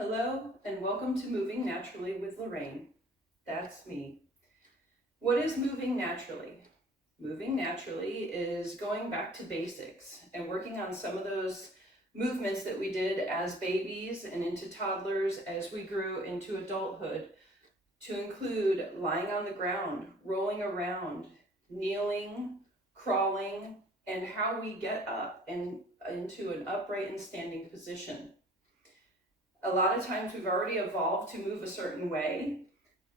Hello and welcome to Moving Naturally with Lorraine. That's me. What is moving naturally? Moving naturally is going back to basics and working on some of those movements that we did as babies and into toddlers as we grew into adulthood, to include lying on the ground, rolling around, kneeling, crawling, and how we get up and into an upright and standing position. A lot of times we've already evolved to move a certain way.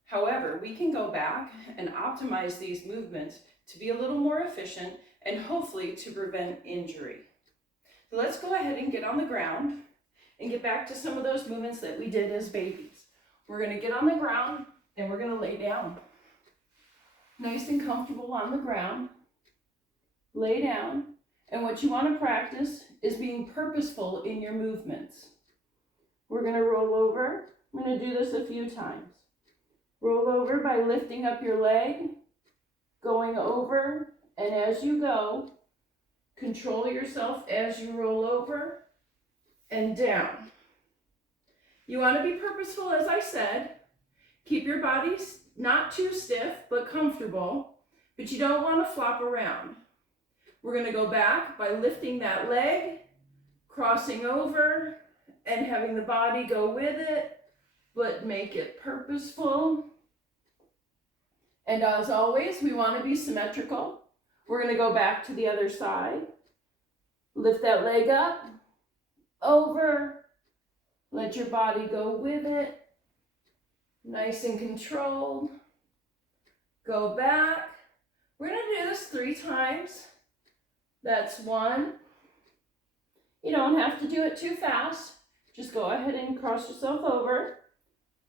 However, we can go back and optimize these movements to be a little more efficient and hopefully to prevent injury. So let's go ahead and get on the ground and get back to some of those movements that we did as babies. We're going to get on the ground and we're going to lay down. Nice and comfortable on the ground. Lay down. And what you want to practice is being purposeful in your movements. We're going to roll over. I'm going to do this a few times. Roll over by lifting up your leg, going over, and as you go, control yourself as you roll over and down. You want to be purposeful, as I said. Keep your body not too stiff, but comfortable, but you don't want to flop around. We're going to go back by lifting that leg, crossing over, and having the body go with it, but make it purposeful. And as always, we want to be symmetrical. We're going to go back to the other side. Lift that leg up, over, let your body go with it. Nice and controlled. Go back. We're going to do this 3 times. That's 1. You don't have to do it too fast. Just go ahead and cross yourself over,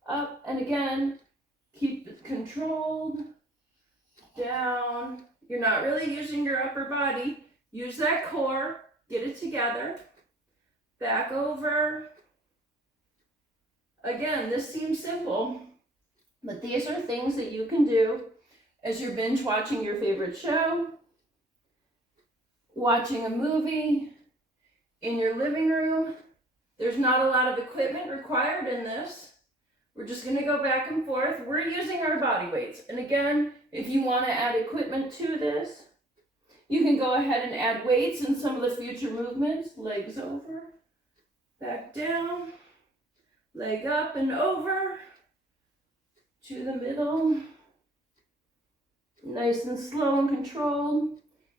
up, and again, keep it controlled, down. You're not really using your upper body. Use that core, get it together, back over. Again, this seems simple, but these are things that you can do as you're binge watching your favorite show, watching a movie, in your living room. There's not a lot of equipment required in this. We're just going to go back and forth. We're using our body weights. And again, if you want to add equipment to this, you can go ahead and add weights in some of the future movements. Legs over, back down, leg up and over, to the middle. Nice and slow and controlled.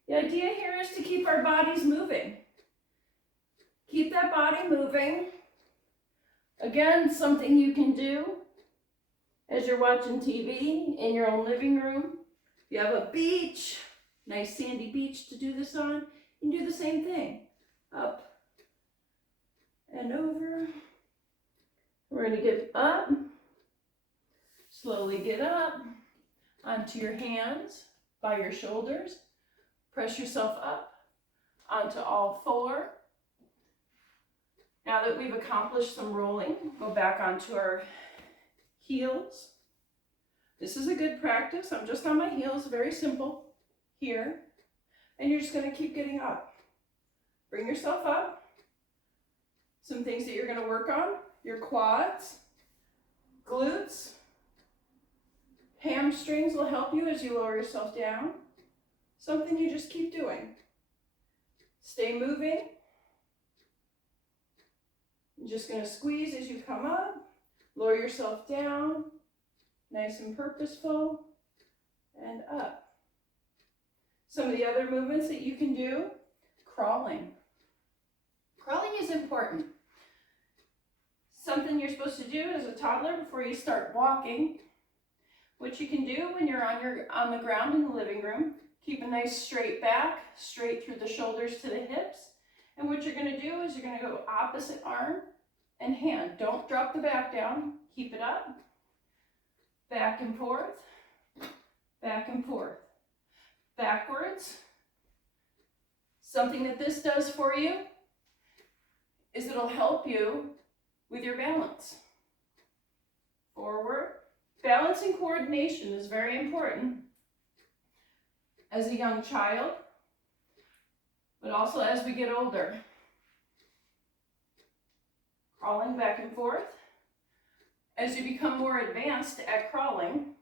The idea here is to keep our bodies moving. Keep that body moving. Again, something you can do as you're watching TV in your own living room. If you have a beach, nice sandy beach to do this on, you can do the same thing. Up and over. We're going to get up. Slowly get up onto your hands by your shoulders. Press yourself up onto all 4. Now that we've accomplished some rolling, go back onto our heels. This is a good practice. I'm just on my heels, very simple here. And you're just going to keep getting up. Bring yourself up. Some things that you're going to work on, your quads, glutes, hamstrings will help you as you lower yourself down. Something you just keep doing. Stay moving. You're just going to squeeze as you come up, lower yourself down, nice and purposeful, and up. Some of the other movements that you can do, crawling. Crawling is important. Something you're supposed to do as a toddler before you start walking. What you can do when you're on the ground in the living room, keep a nice straight back, straight through the shoulders to the hips. And what you're going to do is you're going to go opposite arm and hand. Don't drop the back down. Keep it up. Back and forth. Back and forth. Backwards. Something that this does for you is it'll help you with your balance. Forward. Balance and coordination is very important as a young child, but also as we get older. Crawling back and forth. As you become more advanced at crawling,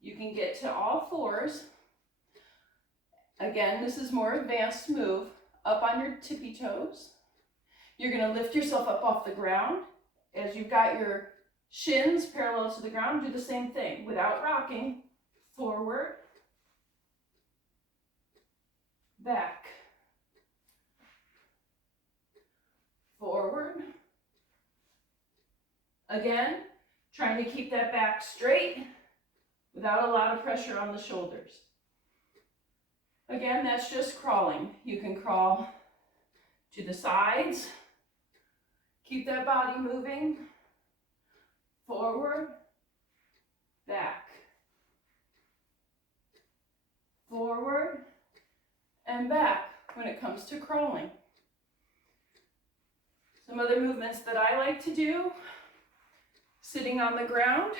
you can get to all fours. Again, this is more advanced move. Up on your tippy toes. You're going to lift yourself up off the ground. As you've got your shins parallel to the ground, do the same thing without rocking. Forward, back, forward. Again, trying to keep that back straight without a lot of pressure on the shoulders. Again, that's just crawling. You can crawl to the sides. Keep that body moving. Forward, back, forward, and back when it comes to crawling. Some other movements that I like to do, sitting on the ground,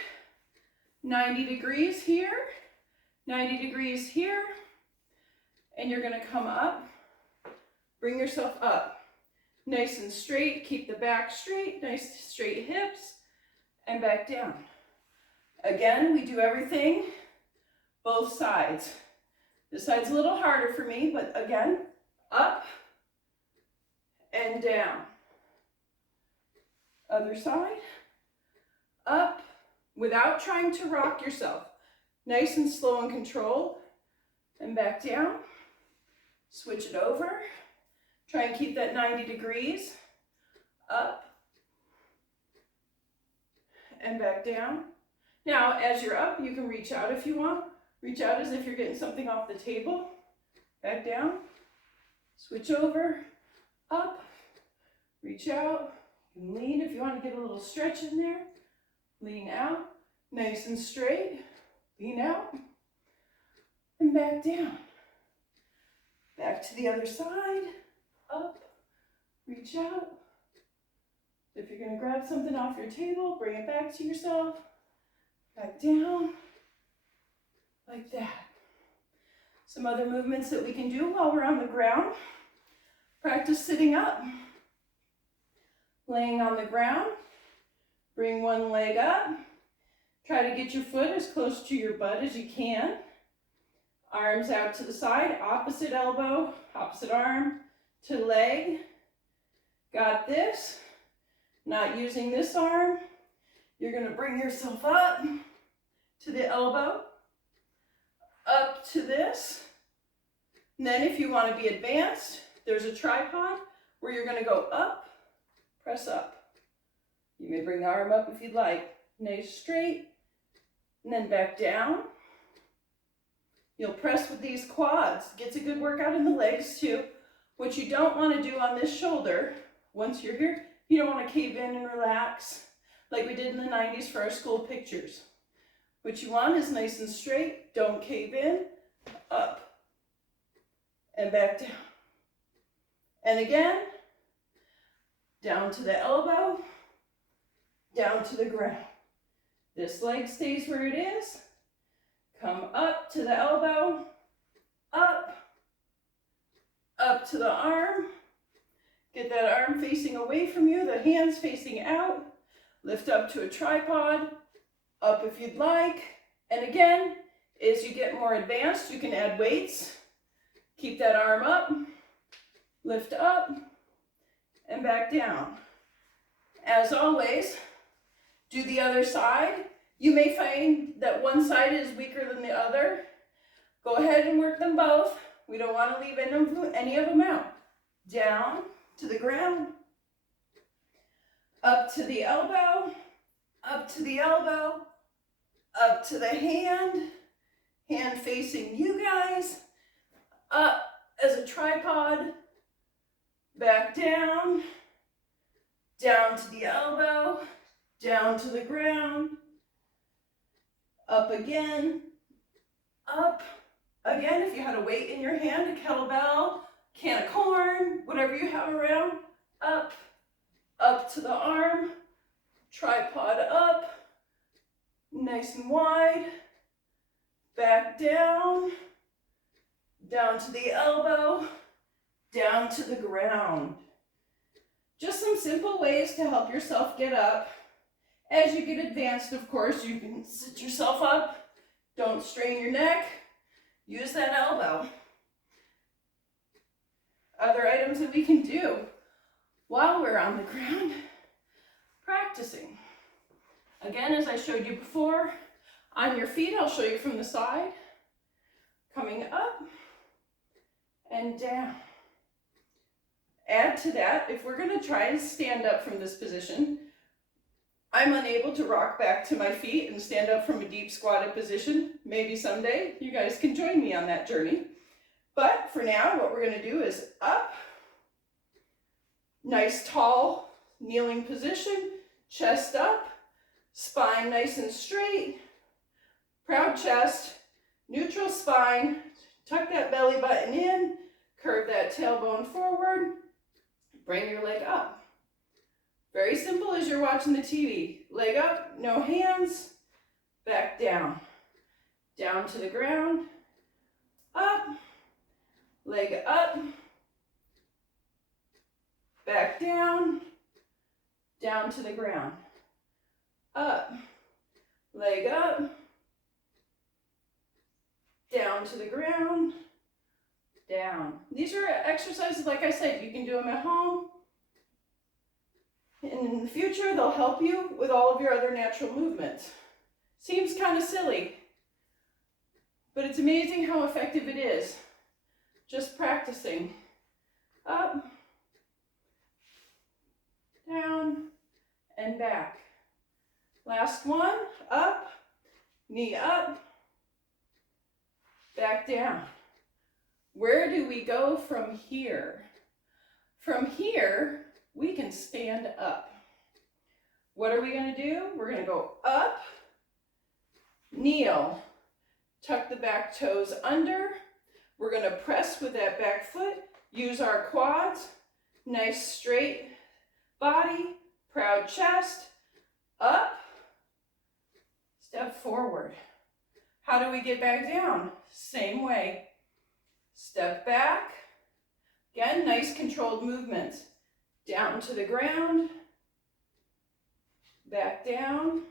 90 degrees here, 90 degrees here, and you're going to come up, bring yourself up, nice and straight, keep the back straight, nice straight hips, and back down. Again, we do everything both sides. This side's a little harder for me, but again, up and down. Other side, up, without trying to rock yourself. Nice and slow and controlled, and back down. Switch it over. Try and keep that 90 degrees. Up and back down. Now, as you're up, you can reach out if you want. Reach out as if you're getting something off the table. Back down. Switch over. Up. Reach out. You can lean if you want to get a little stretch in there. Lean out. Nice and straight. Lean out. And back down. Back to the other side. Up. Reach out. If you're going to grab something off your table, bring it back to yourself. Back down. Like that. Some other movements that we can do while we're on the ground. Practice sitting up. Laying on the ground. Bring one leg up. Try to get your foot as close to your butt as you can. Arms out to the side, opposite elbow, opposite arm to leg. Got this. Not using this arm. You're going to bring yourself up to the elbow, up to this. And then if you want to be advanced, there's a tripod where you're going to go up, press up. You may bring the arm up if you'd like. Nice straight, and then back down. You'll press with these quads. Gets a good workout in the legs too. What you don't want to do on this shoulder, once you're here, you don't want to cave in and relax like we did in the 90s for our school pictures. What you want is nice and straight. Don't cave in. Up and back down. And again, down to the elbow, down to the ground. This leg stays where it is. Come up to the elbow, up to the arm. Get that arm facing away from you, the hands facing out. Lift up to a tripod, up if you'd like. And again, as you get more advanced, you can add weights. Keep that arm up, lift up, and back down. As always, do the other side. You may find that one side is weaker than the other. Go ahead and work them both. We don't want to leave any of them out. Down to the ground, up to the elbow, up to the elbow, up to the hand facing you guys, up as a tripod, back down, down to the elbow, down to the ground, up again, up again. If you had a weight in your hand, a kettlebell, can of corn, whatever you have around, up to the arm, tripod up, nice and wide, back down, down to the elbow, down to the ground. Just some simple ways to help yourself get up As you get advanced, of course, you can sit yourself up. Don't strain your neck. Use that elbow. Other items that we can do while we're on the ground, practicing. Again, as I showed you before, on your feet, I'll show you from the side. Coming up and down. Add to that, if we're going to try and stand up from this position, I'm unable to rock back to my feet and stand up from a deep squatted position. Maybe someday you guys can join me on that journey. But for now, what we're going to do is up, nice tall kneeling position, chest up, spine nice and straight, proud chest, neutral spine, tuck that belly button in, curve that tailbone forward, bring your leg up. Very simple as you're watching the TV. Leg up, no hands, back down. Down to the ground, up, leg up, back down, down to the ground. Up, leg up, down to the ground, down. These are exercises, like I said, you can do them at home. And in the future, they'll help you with all of your other natural movements. Seems kind of silly, but it's amazing how effective it is. Just practicing. Up, down, and back. Last one, up, knee up, back down. Where do we go from here? From here, we can stand up. What are we going to do? We're going to go up, kneel, tuck the back toes under. We're going to press with that back foot, use our quads, nice straight body, proud chest, up, step forward. How do we get back down? Same way. Step back. Again, nice controlled movements. Down to the ground, back down.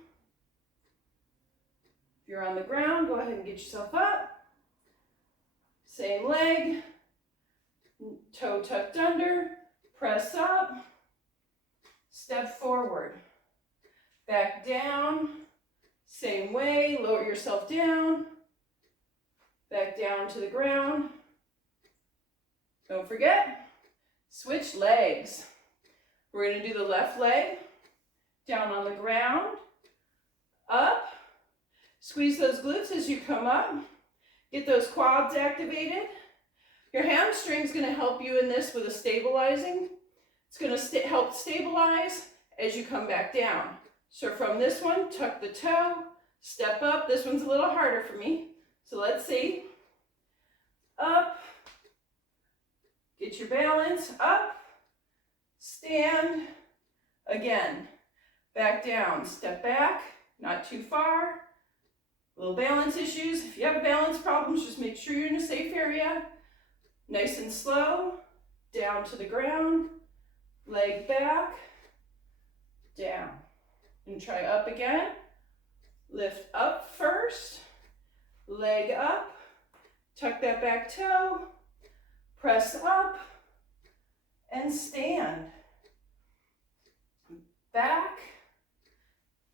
If you're on the ground, go ahead and get yourself up. Same leg, toe tucked under, press up, step forward, back down, same way, lower yourself down, back down to the ground. Don't forget, switch legs. We're going to do the left leg, down on the ground, up, squeeze those glutes as you come up, get those quads activated. Your hamstring's going to help you in this with a stabilizing. It's going to help stabilize as you come back down. So from this one, tuck the toe, step up. This one's a little harder for me. So let's see. Up, get your balance, up, stand, again, back down, step back, not too far, little balance issues. If you have balance problems, just make sure you're in a safe area. Nice and slow, down to the ground, leg back, down. And try up again, lift up first, leg up, tuck that back toe, press up, and stand. Back,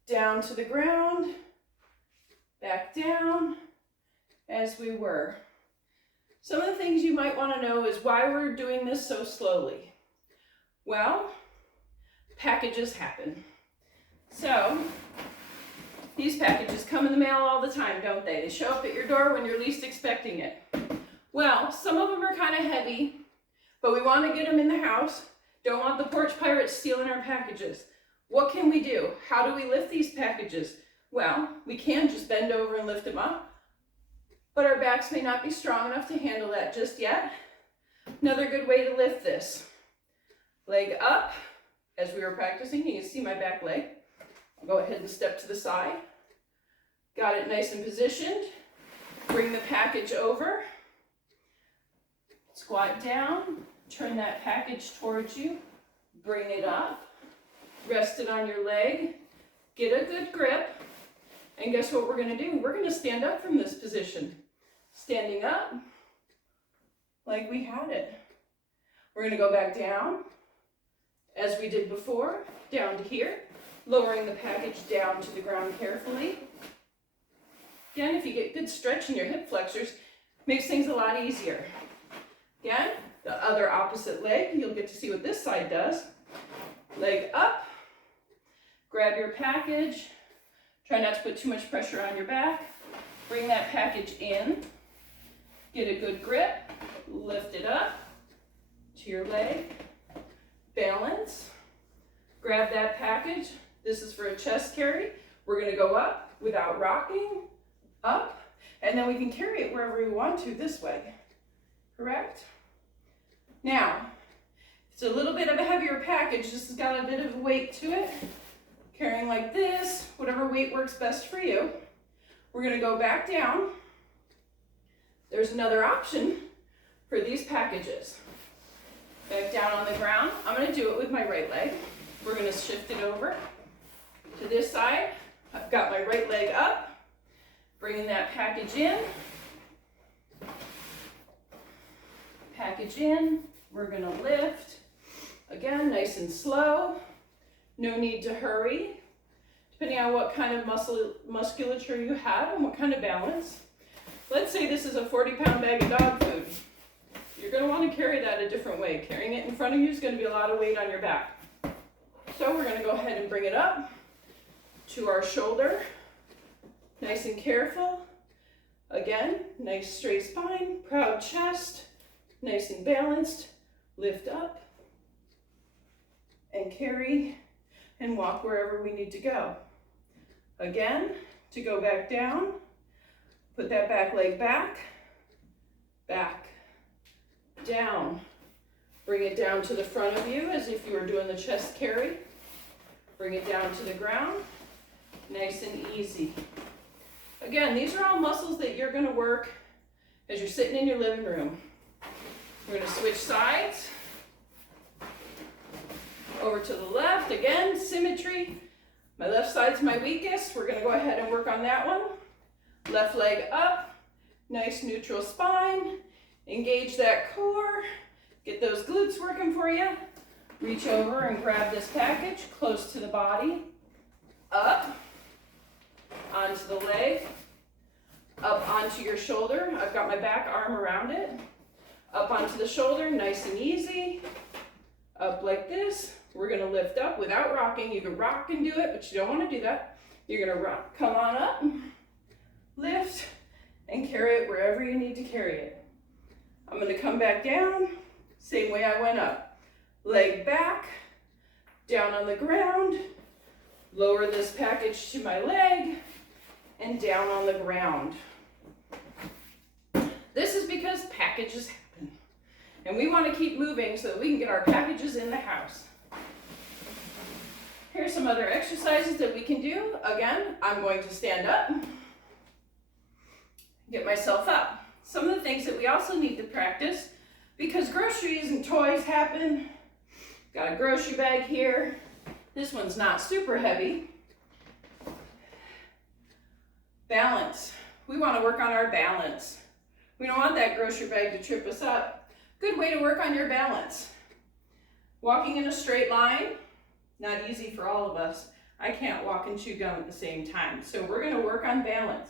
down to the ground, back down, as we were. Some of the things you might want to know is why we're doing this so slowly. Well, packages happen. So, these packages come in the mail all the time, don't they? They show up at your door when you're least expecting it. Well, some of them are kind of heavy, but we want to get them in the house. Don't want the porch pirates stealing our packages. What can we do? How do we lift these packages? Well, we can just bend over and lift them up, but our backs may not be strong enough to handle that just yet. Another good way to lift this. Leg up, as we were practicing, you can see my back leg. I'll go ahead and step to the side. Got it nice and positioned. Bring the package over. Squat down, turn that package towards you, bring it up, rest it on your leg, get a good grip, and guess what we're gonna do? We're gonna stand up from this position. Standing up like we had it. We're gonna go back down as we did before, down to here, lowering the package down to the ground carefully. Again, if you get good stretch in your hip flexors, makes things a lot easier. Again, the other opposite leg, you'll get to see what this side does. Leg up, grab your package, try not to put too much pressure on your back, bring that package in, get a good grip, lift it up to your leg, balance, grab that package. This is for a chest carry. We're gonna go up without rocking, up, and then we can carry it wherever we want to this way, correct? Now, it's a little bit of a heavier package. This has got a bit of weight to it. Carrying like this, whatever weight works best for you. We're gonna go back down. There's another option for these packages. Back down on the ground. I'm gonna do it with my right leg. We're gonna shift it over to this side. I've got my right leg up, bringing that package in. Package in, we're gonna lift. Again, nice and slow. No need to hurry, depending on what kind of musculature you have and what kind of balance. Let's say this is a 40-pound bag of dog food. You're gonna wanna carry that a different way. Carrying it in front of you is gonna be a lot of weight on your back. So we're gonna go ahead and bring it up to our shoulder. Nice and careful. Again, nice straight spine, proud chest, nice and balanced. Lift up and carry and walk wherever we need to go. Again, to go back down, put that back leg back, back, down. Bring it down to the front of you as if you were doing the chest carry. Bring it down to the ground, nice and easy. Again, these are all muscles that you're gonna work as you're sitting in your living room. We're gonna switch sides. Over to the left, again, symmetry. My left side's my weakest. We're gonna go ahead and work on that one. Left leg up, nice neutral spine. Engage that core. Get those glutes working for you. Reach over and grab this package close to the body. Up, onto the leg. Up onto your shoulder. I've got my back arm around it. Up onto the shoulder, nice and easy. Up like this. We're gonna lift up without rocking. You can rock and do it, but you don't wanna do that. You're gonna rock, come on up, lift, and carry it wherever you need to carry it. I'm gonna come back down, same way I went up. Leg back, down on the ground, lower this package to my leg, and down on the ground. This is because packages happen. And we want to keep moving so that we can get our packages in the house. Here's some other exercises that we can do. Again, I'm going to stand up, get myself up. Some of the things that we also need to practice, because groceries and toys happen. Got a grocery bag here. This one's not super heavy. Balance. We want to work on our balance. We don't want that grocery bag to trip us up. Good way to work on your balance. Walking in a straight line, not easy for all of us. I can't walk and chew gum at the same time. So we're going to work on balance.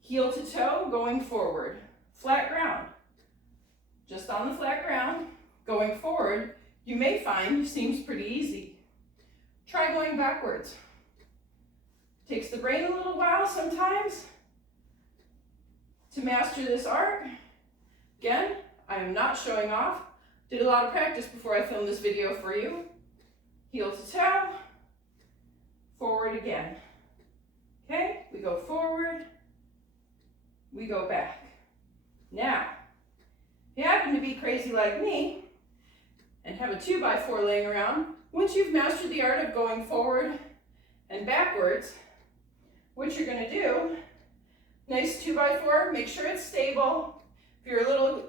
Heel to toe, going forward. Flat ground. Just on the flat ground, going forward, you may find seems pretty easy. Try going backwards. Takes the brain a little while sometimes to master this art. Again, I am not showing off. Did a lot of practice before I filmed this video for you. Heel to toe, forward again. Okay, we go forward, we go back. Now, if you happen to be crazy like me and have a 2x4 laying around, once you've mastered the art of going forward and backwards, what you're gonna do, nice 2x4, make sure it's stable. If you're a little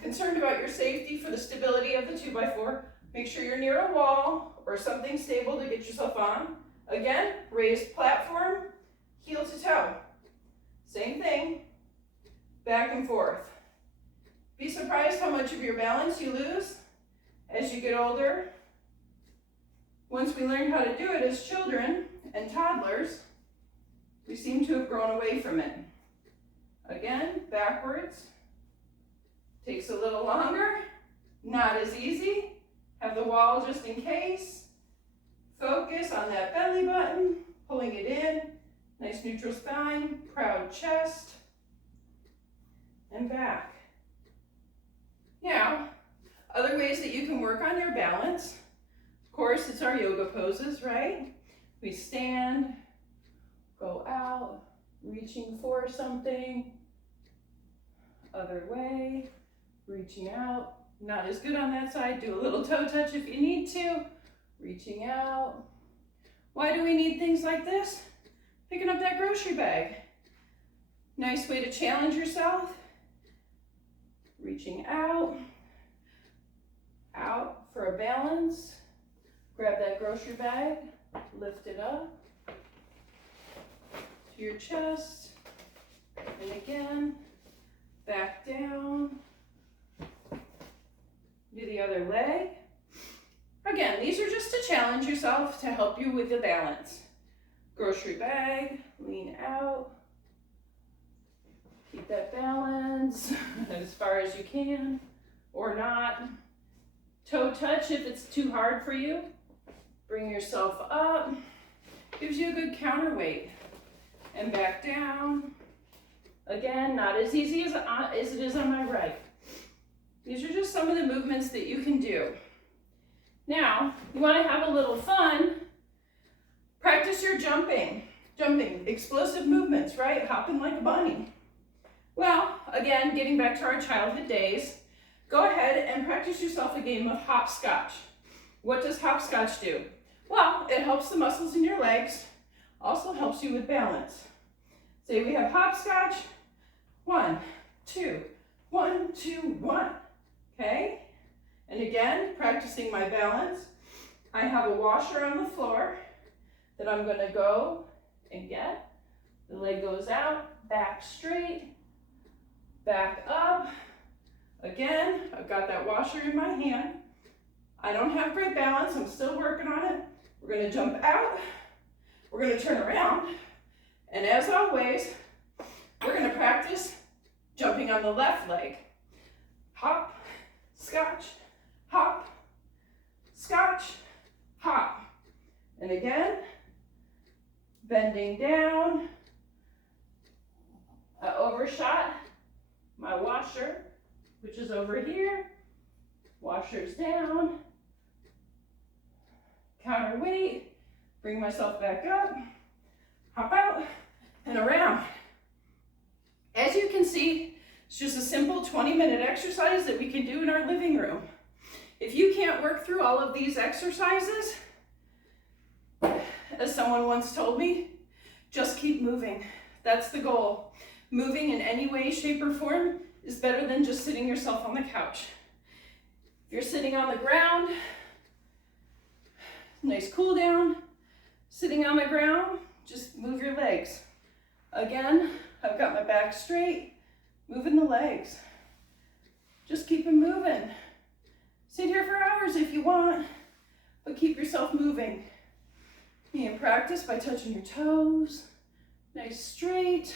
concerned about your safety for the stability of the 2x4, make sure you're near a wall or something stable to get yourself on. Again, raised platform, heel to toe. Same thing, back and forth. Be surprised how much of your balance you lose as you get older. Once we learned how to do it as children and toddlers, we seem to have grown away from it. Again, backwards. Takes a little longer, not as easy. Have the wall just in case. Focus on that belly button, pulling it in. Nice neutral spine, proud chest, and back. Now, other ways that you can work on your balance. Of course, it's our yoga poses, right? We stand, go out, reaching for something. Other way, reaching out. Not as good on that side. Do a little toe touch if you need to. Reaching out. Why do we need things like this? Picking up that grocery bag. Nice way to challenge yourself. Reaching out. Out for a balance. Grab that grocery bag. Lift it up to your chest. And again, back down. Do the other leg. Again, these are just to challenge yourself to help you with the balance. Grocery bag, lean out. Keep that balance as far as you can, or not. Toe touch if it's too hard for you. Bring yourself up. Gives you a good counterweight. And back down. Again, not as easy as it is on my right. These are just some of the movements that you can do. Now, you want to have a little fun. Practice your jumping, explosive movements, right? Hopping like a bunny. Well, again, getting back to our childhood days, go ahead and practice yourself a game of hopscotch. What does hopscotch do? Well, it helps the muscles in your legs, also helps you with balance. Say we have hopscotch, 1, 2, 1, 2, 1, okay? And again, practicing my balance. I have a washer on the floor that I'm gonna go and get. The leg goes out, back straight, back up. Again, I've got that washer in my hand. I don't have great balance, I'm still working on it. We're gonna jump out, we're gonna turn around, and as always, we're gonna practice jumping on the left leg. Hop, scotch, hop, scotch, hop. And again, bending down. I overshot my washer, which is over here. Washer's down. Counterweight. Bring myself back up. Hop out and around. As you can see, it's just a simple 20-minute exercise that we can do in our living room. If you can't work through all of these exercises, as someone once told me, just keep moving. That's the goal. Moving in any way, shape, or form is better than just sitting yourself on the couch. If you're sitting on the ground, nice cool down. Sitting on the ground, just move your legs. Again, I've got my back straight, moving the legs. Just keep them moving. Sit here for hours if you want, but keep yourself moving. You can practice by touching your toes, nice straight.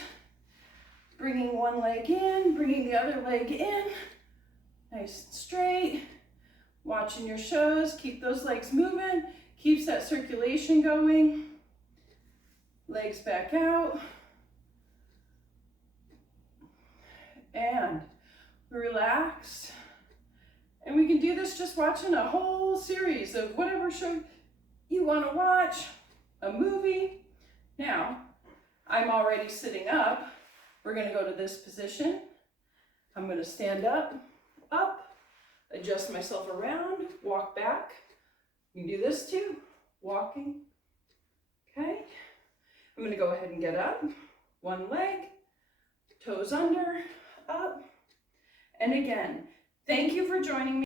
Bringing one leg in, bringing the other leg in, nice and straight. Watching your shows, keep those legs moving, keeps that circulation going. Legs back out. And relax. And we can do this just watching a whole series of whatever show you want to watch, a movie. Now, I'm already sitting up. We're going to go to this position. I'm going to stand up, adjust myself around, walk back. You can do this too, walking. Okay. I'm going to go ahead and get up. One leg, toes under, up. And again, thank you for joining me.